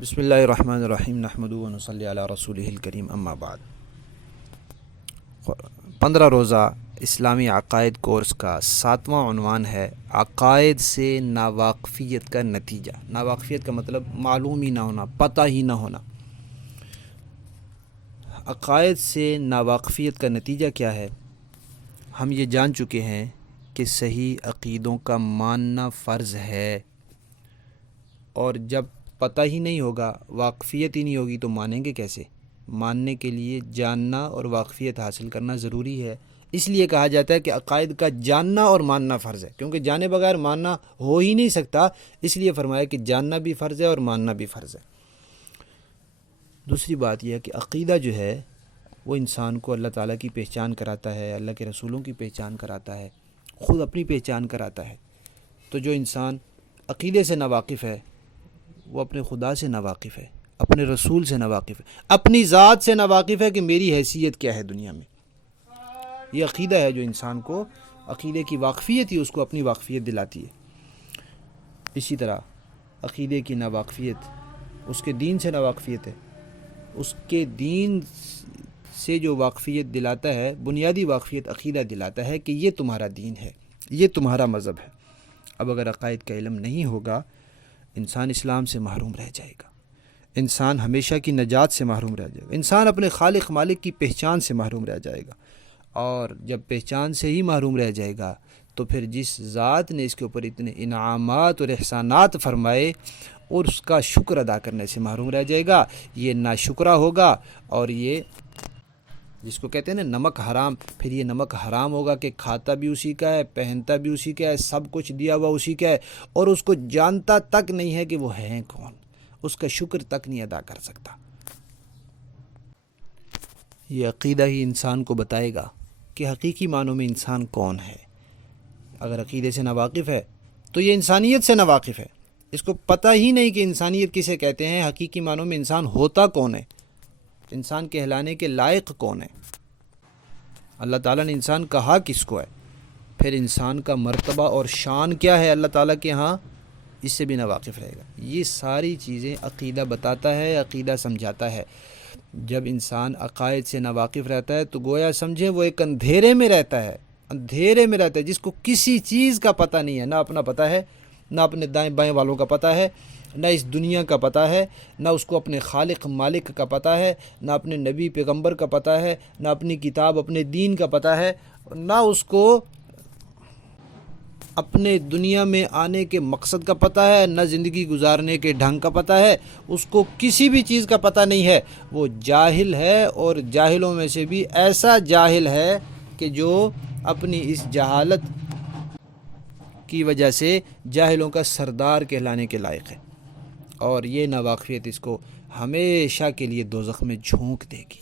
بسم اللہ الرحمن الرحیم نحمدہ و نصلی علی رسولہ الکریم اما بعد 15 روزہ اسلامی عقائد کورس کا 7واں عنوان ہے عقائد سے ناواقفیت کا نتیجہ۔ ناواقفیت کا مطلب معلوم ہی نہ ہونا، پتہ ہی نہ ہونا۔ عقائد سے ناواقفیت کا نتیجہ کیا ہے؟ ہم یہ جان چکے ہیں کہ صحیح عقیدوں کا ماننا فرض ہے، اور جب پتہ ہی نہیں ہوگا، واقفیت ہی نہیں ہوگی تو مانیں گے کیسے؟ ماننے کے لیے جاننا اور واقفیت حاصل کرنا ضروری ہے۔ اس لیے کہا جاتا ہے کہ عقائد کا جاننا اور ماننا فرض ہے، کیونکہ جانے بغیر ماننا ہو ہی نہیں سکتا۔ اس لیے فرمایا کہ جاننا بھی فرض ہے اور ماننا بھی فرض ہے۔ دوسری بات یہ ہے کہ عقیدہ جو ہے وہ انسان کو اللہ تعالیٰ کی پہچان کراتا ہے، اللہ کے رسولوں کی پہچان کراتا ہے، خود اپنی پہچان کراتا ہے۔ تو جو انسان عقیدے سے ناواقف ہے وہ اپنے خدا سے ناواقف ہے، اپنے رسول سے ناواقف ہے، اپنی ذات سے ناواقف ہے کہ میری حیثیت کیا ہے دنیا میں۔ یہ عقیدہ ہے جو انسان کو، عقیدے کی واقفیت ہی اس کو اپنی واقفیت دلاتی ہے۔ اسی طرح عقیدے کی ناواقفیت اس کے دین سے ناواقفیت ہے۔ اس کے دین سے جو واقفیت دلاتا ہے، بنیادی واقفیت عقیدہ دلاتا ہے کہ یہ تمہارا دین ہے، یہ تمہارا مذہب ہے۔ اب اگر عقائد کا علم نہیں ہوگا، انسان اسلام سے محروم رہ جائے گا، انسان ہمیشہ کی نجات سے محروم رہ جائے گا، انسان اپنے خالق مالک کی پہچان سے محروم رہ جائے گا۔ اور جب پہچان سے ہی محروم رہ جائے گا تو پھر جس ذات نے اس کے اوپر اتنے انعامات اور احسانات فرمائے اور اس کا شکر ادا کرنے سے محروم رہ جائے گا، یہ ناشکرا ہوگا، اور یہ جس کو کہتے ہیں نا نمک حرام، پھر یہ نمک حرام ہوگا کہ کھاتا بھی اسی کا ہے، پہنتا بھی اسی کا ہے، سب کچھ دیا ہوا اسی کا ہے، اور اس کو جانتا تک نہیں ہے کہ وہ ہیں کون، اس کا شکر تک نہیں ادا کر سکتا۔ یہ عقیدہ ہی انسان کو بتائے گا کہ حقیقی معنوں میں انسان کون ہے۔ اگر عقیدے سے ناواقف ہے تو یہ انسانیت سے ناواقف ہے، اس کو پتہ ہی نہیں کہ انسانیت کسے کہتے ہیں، حقیقی معنوں میں انسان ہوتا کون ہے، انسان کہلانے کے لائق کون ہے، اللہ تعالیٰ نے انسان کہا کس کو ہے، پھر انسان کا مرتبہ اور شان کیا ہے اللہ تعالیٰ کے ہاں، اس سے بھی ناواقف رہے گا۔ یہ ساری چیزیں عقیدہ بتاتا ہے، عقیدہ سمجھاتا ہے۔ جب انسان عقائد سے ناواقف رہتا ہے تو گویا سمجھیں وہ ایک اندھیرے میں رہتا ہے، اندھیرے میں رہتا ہے، جس کو کسی چیز کا پتہ نہیں ہے، نہ اپنا پتہ ہے، نہ اپنے دائیں بائیں والوں کا پتہ ہے، نہ اس دنیا کا پتہ ہے، نہ اس کو اپنے خالق مالک کا پتہ ہے، نہ اپنے نبی پیغمبر کا پتہ ہے، نہ اپنی کتاب اپنے دین کا پتہ ہے، نہ اس کو اپنے دنیا میں آنے کے مقصد کا پتہ ہے، نہ زندگی گزارنے کے ڈھنگ کا پتہ ہے، اس کو کسی بھی چیز کا پتہ نہیں ہے۔ وہ جاہل ہے، اور جاہلوں میں سے بھی ایسا جاہل ہے کہ جو اپنی اس جہالت کی وجہ سے جاہلوں کا سردار کہلانے کے لائق ہے، اور یہ ناواقفیت اس کو ہمیشہ کے لیے دوزخ میں جھونک دے گی۔